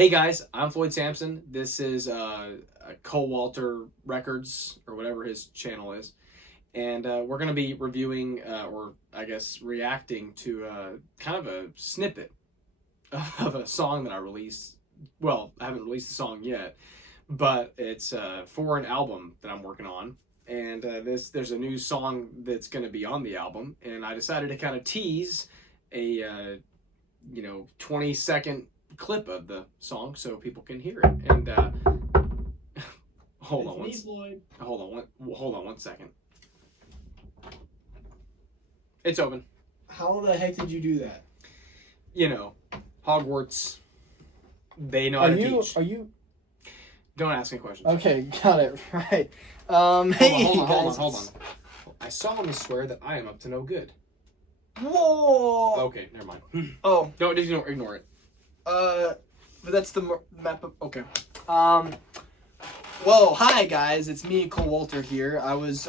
Hey guys, I'm Floyd Samson. This is Cole Walter Records, or whatever his channel is. And we're going to be reviewing, or I guess reacting to kind of a snippet of a song that I released. Well, I haven't released the song yet, but it's for an album that I'm working on. And there's a new song that's going to be on the album. And I decided to kind of tease a 20-second clip of the song so people can hear it. And hold on one second. It's open. How the heck did you do that? Hogwarts. They know how to teach. Are you? Don't ask any questions. Okay, got it. Right. Hold on. I solemnly swear that I am up to no good. Whoa. Okay, never mind. Oh. No, ignore it. But that's the map of, okay. Well, hi guys, it's me, Cole Walter here. I was,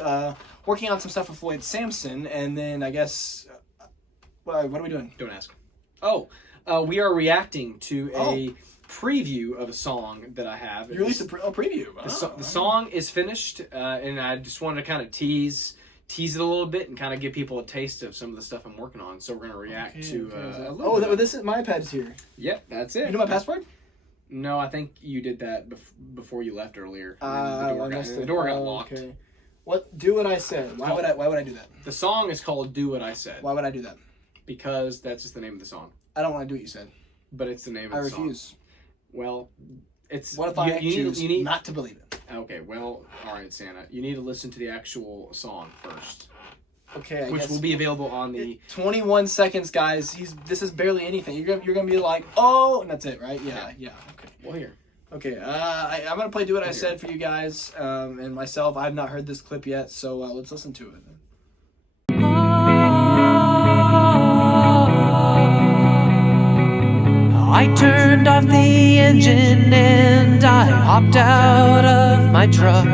working on some stuff with Floyd Samson, and then I guess, what are we doing? Don't ask. We are reacting to a preview of a song that I have. You released a preview. The song is finished, and I just wanted to kind of tease it a little bit and kind of give people a taste of some of the stuff I'm working on. So we're going to react to this is my iPad's here. Yep, that's it. You know my password? No, I think you did that before you left earlier. The door got locked. Okay. Do what I said. Why would I do that? The song is called Do What I Said. Why would I do that? Because that's just the name of the song. I don't want to do what you said. But it's the name of the song. I refuse. Well, it's... What if I choose not to believe it? Okay, well, all right, Santa. You need to listen to the actual song first. Okay, which will be available on the 21 seconds, guys. This is barely anything. You're gonna be like, oh, and that's it, right? Yeah. Okay. Well, here. Okay. I'm gonna play "Do What I Said" for you guys, and myself. I've not heard this clip yet, so let's listen to it. I turned off the engine and I hopped out of my truck.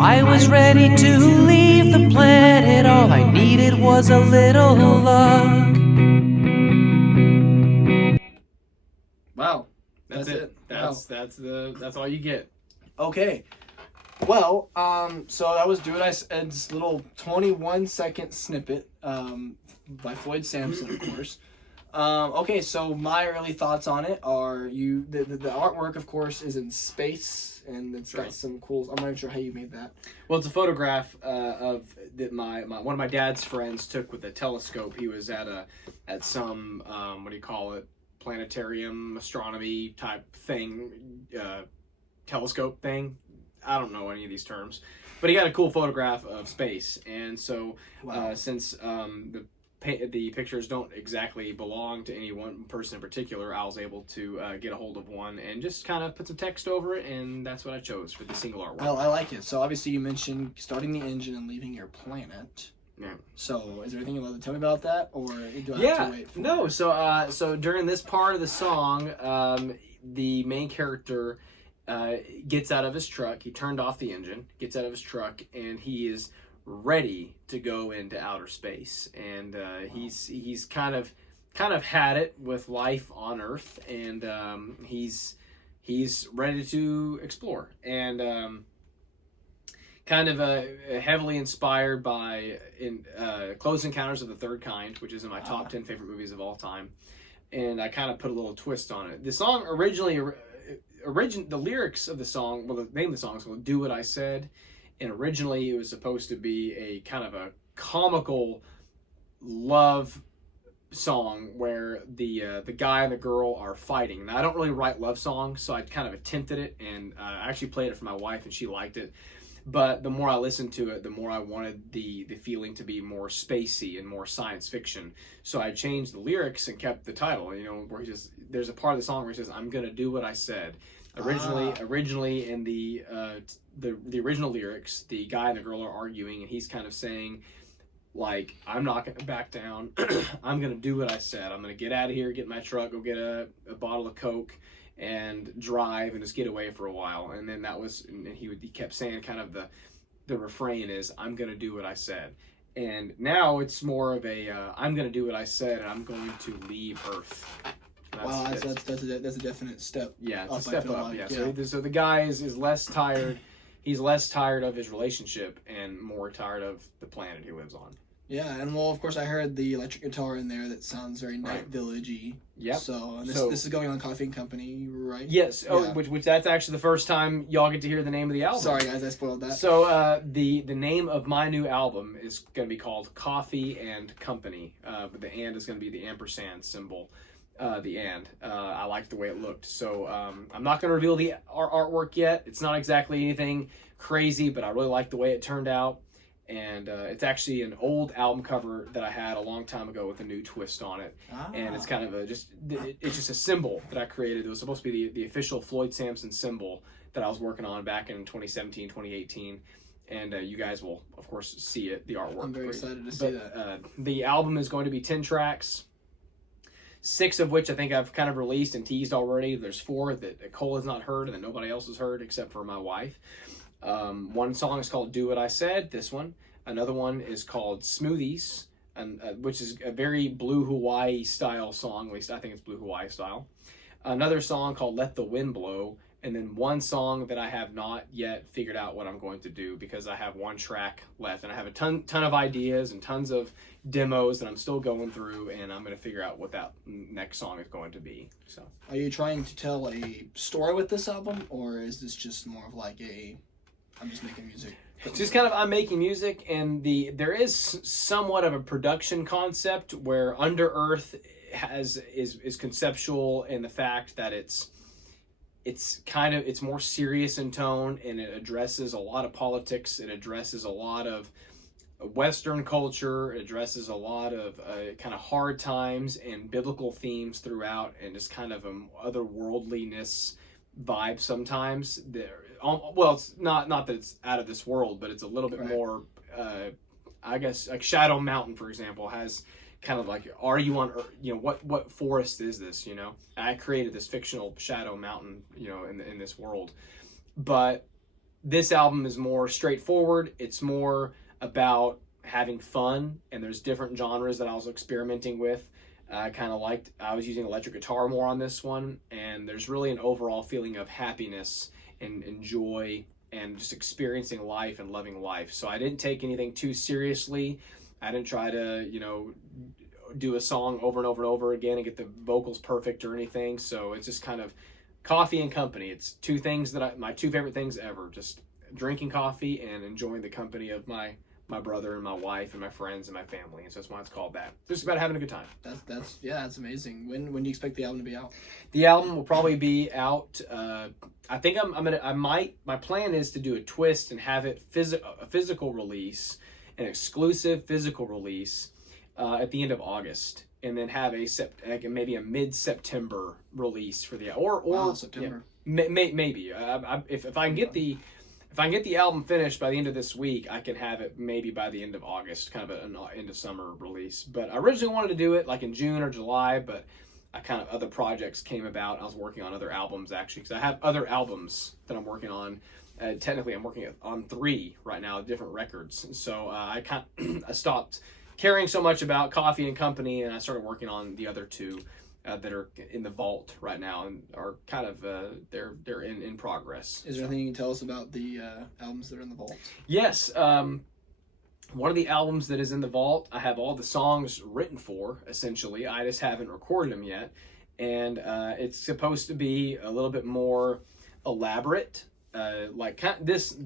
I was ready to leave the planet. All I needed was a little luck. Wow. That's it. That's all you get. Okay. Well, so that was "Do What I Said," this little 21-second snippet by Floyd Samson, of course. Okay, so my early thoughts on it are the artwork, of course, is in space, and it's got some cool. I'm not even sure how you made that. Well, it's a photograph of that my one of my dad's friends took with a telescope. He was at some planetarium astronomy type thing, telescope thing. I don't know any of these terms, but he got a cool photograph of space, and so since the pictures don't exactly belong to any one person in particular, I was able to get a hold of one and just kind of put some text over it, and that's what I chose for the single artwork. Well, I like it. So obviously you mentioned starting the engine and leaving your planet. Yeah. So is there anything you want to tell me about that, or do I have to wait for No, so during this part of the song, the main character gets out of his truck. He turned off the engine, gets out of his truck, and he is ready to go into outer space, and he's kind of had it with life on Earth, and he's ready to explore, and kind of heavily inspired by Close Encounters of the Third Kind, which is in my top 10 favorite movies of all time, and I kind of put a little twist on it. The song the lyrics of the song, well, the name of the song is called "Do What I Said." And originally, it was supposed to be a kind of a comical love song where the guy and the girl are fighting. Now, I don't really write love songs, so I kind of attempted it, and I actually played it for my wife, and she liked it. But the more I listened to it, the more I wanted the feeling to be more spacey and more science fiction. So I changed the lyrics and kept the title. Where there's a part of the song where he says, "I'm gonna do what I said." Originally in the original lyrics, the guy and the girl are arguing, and he's kind of saying, like, "I'm not going to back down. I'm going to do what I said. I'm going to get out of here, get in my truck, go get a bottle of Coke, and drive and just get away for a while." And then he kept saying kind of the refrain is, "I'm going to do what I said." And now it's more of a, I'm going to do what I said, and I'm going to leave Earth. And Wow, that's a definite step. yeah, it's up, a step I feel up. like. Yeah. Yeah. So the guy is less tired. He's less tired of his relationship and more tired of the planet he lives on. Yeah, and well, of course, I heard the electric guitar in there that sounds very Night Right. Village-y. Yep. So, and So- this is going on Coffee and Company, right? Yes. Oh, Yeah. which that's actually the first time y'all get to hear the name of the album. Sorry, guys, I spoiled that. So the name of my new album is going to be called Coffee and Company. But the and is going to be the ampersand symbol. The and. I liked the way it looked. So I'm not going to reveal the artwork yet. It's not exactly anything crazy, but I really like the way it turned out. And it's actually an old album cover that I had a long time ago with a new twist on it. And it's kind of it's just a symbol that I created. It was supposed to be the official Floyd Samson symbol that I was working on back in 2017, 2018. And you guys will, of course, see it, the artwork. I'm very excited to see that. The album is going to be 10 tracks, 6 of which I think I've kind of released and teased already. There's 4 that Cole has not heard and that nobody else has heard except for my wife. One song is called Do What I Said, this one. Another one is called Smoothies, and which is a very Blue Hawaii style song. At least I think it's Blue Hawaii style. Another song called Let the Wind Blow. And then one song that I have not yet figured out what I'm going to do because I have 1 track left. And I have a ton of ideas and tons of demos that I'm still going through. And I'm going to figure out what that next song is going to be. So, Are you trying to tell a story with this album, or is this just more of like I'm just making music? just kind of I'm making music, and there is somewhat of a production concept where Under Earth is conceptual in the fact that it's more serious in tone, and it addresses a lot of politics. It addresses a lot of Western culture. It addresses a lot of kind of hard times and biblical themes throughout, and just kind of otherworldliness vibe sometimes. Well, it's not that it's out of this world, but it's a little bit more. I guess like Shadow Mountain, for example, has kind of like, are you on Earth? You know, what forest is this? You know, I created this fictional Shadow Mountain, you know, in this world. But this album is more straightforward. It's more about having fun, and there's different genres that I was experimenting with. I was using electric guitar more on this one, and there's really an overall feeling of happiness and joy and just experiencing life and loving life. So I didn't take anything too seriously. I didn't try to, you know, do a song over and over and over again and get the vocals perfect or anything. So it's just kind of coffee and company. It's my 2 favorite things ever, just drinking coffee and enjoying the company of my brother and my wife and my friends and my family. And so that's why it's called that. Just about having a good time. That's amazing. When do you expect the album to be out? The album will probably be out. I think my plan is to do a twist and have it a physical release, an exclusive physical release at the end of August, and then have maybe a mid-September release for the September. Yeah, maybe if I can get the album finished by the end of this week, I can have it maybe by the end of August, kind of an end of summer release. But I originally wanted to do it like in June or July, but other projects came about. I was working on other albums actually, because I have other albums that I'm working on. Technically, I'm working on 3 right now, different records. So I stopped caring so much about Coffee and Company, and I started working on the other 2 that are in the vault right now and are kind of they're in progress. Is there anything you can tell us about the albums that are in the vault? Yes. One of the albums that is in the vault, I have all the songs written for, essentially. I just haven't recorded them yet. And it's supposed to be a little bit more elaborate. The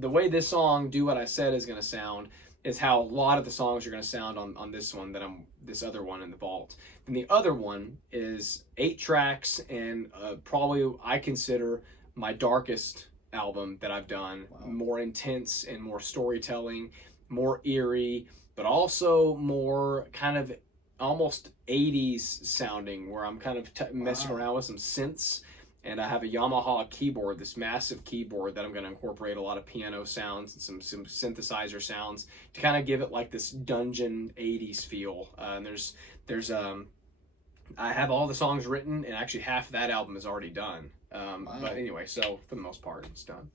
way this song, Do What I Said, is going to sound is how a lot of the songs are going to sound on this one, this other one in the vault. And the other one is 8 tracks, and probably I consider my darkest album that I've done. Wow. More intense and more storytelling, more eerie, but also more kind of almost 80s sounding, where I'm kind of messing around with some synths. And I have a Yamaha keyboard, this massive keyboard that I'm going to incorporate a lot of piano sounds and some synthesizer sounds to kind of give it like this dungeon 80s feel. And I have all the songs written, and actually half of that album is already done. Wow. But anyway, so for the most part, it's done.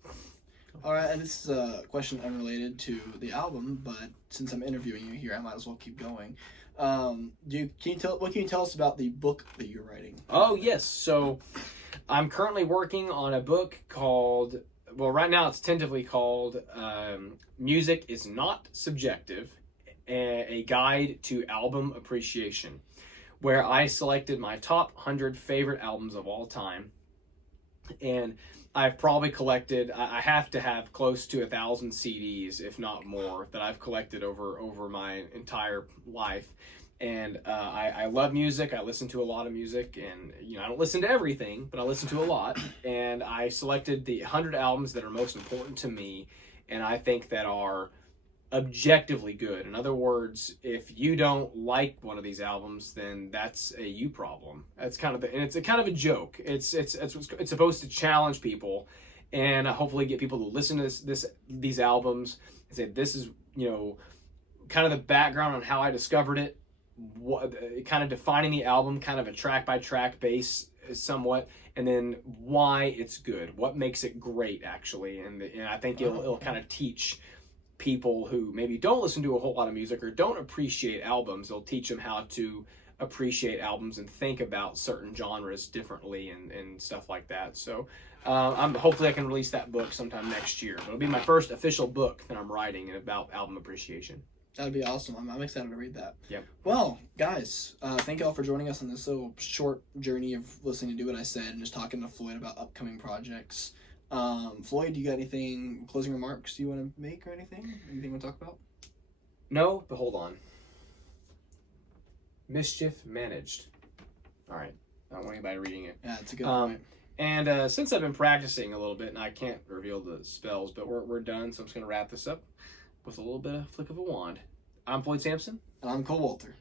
All right, and this is a question unrelated to the album, but since I'm interviewing you here, I might as well keep going. What can you tell us about the book that you're writing? Oh, yes. So I'm currently working on a book called, well, right now it's tentatively called Music is Not Subjective, a Guide to Album Appreciation, where I selected my top 100 favorite albums of all time. And I've probably collected, I have to have close to 1,000 CDs, if not more, that I've collected over my entire life. And I love music. I listen to a lot of music, and I don't listen to everything, but I listen to a lot. And I selected the 100 albums that are most important to me, and I think that are objectively good. In other words, if you don't like one of these albums, then that's a you problem. That's kind of and it's a kind of a joke. It's supposed to challenge people, and hopefully get people to listen to these albums and say, this is kind of the background on how I discovered it, what kind of defining the album, kind of a track by track base somewhat, and then why it's good, what makes it great actually, and I think it'll kind of teach people who maybe don't listen to a whole lot of music or don't appreciate albums. They'll teach them how to appreciate albums and think about certain genres differently and stuff like that. So hopefully I can release that book sometime next year. It'll be my first official book that I'm writing about album appreciation. That'd be awesome. I'm excited to read that. Yep. Well, guys, thank you all for joining us on this little short journey of listening to Do What I Said and just talking to Floyd about upcoming projects. Floyd, do you got anything, closing remarks you want to make or anything? Anything you want to talk about? No, but hold on. Mischief managed. All right. I don't want anybody reading it. Yeah, it's a good point. And since I've been practicing a little bit, and I can't reveal the spells, but we're done, so I'm just going to wrap this up with a little bit of flick of a wand. I'm Floyd Samson. And I'm Cole Walter.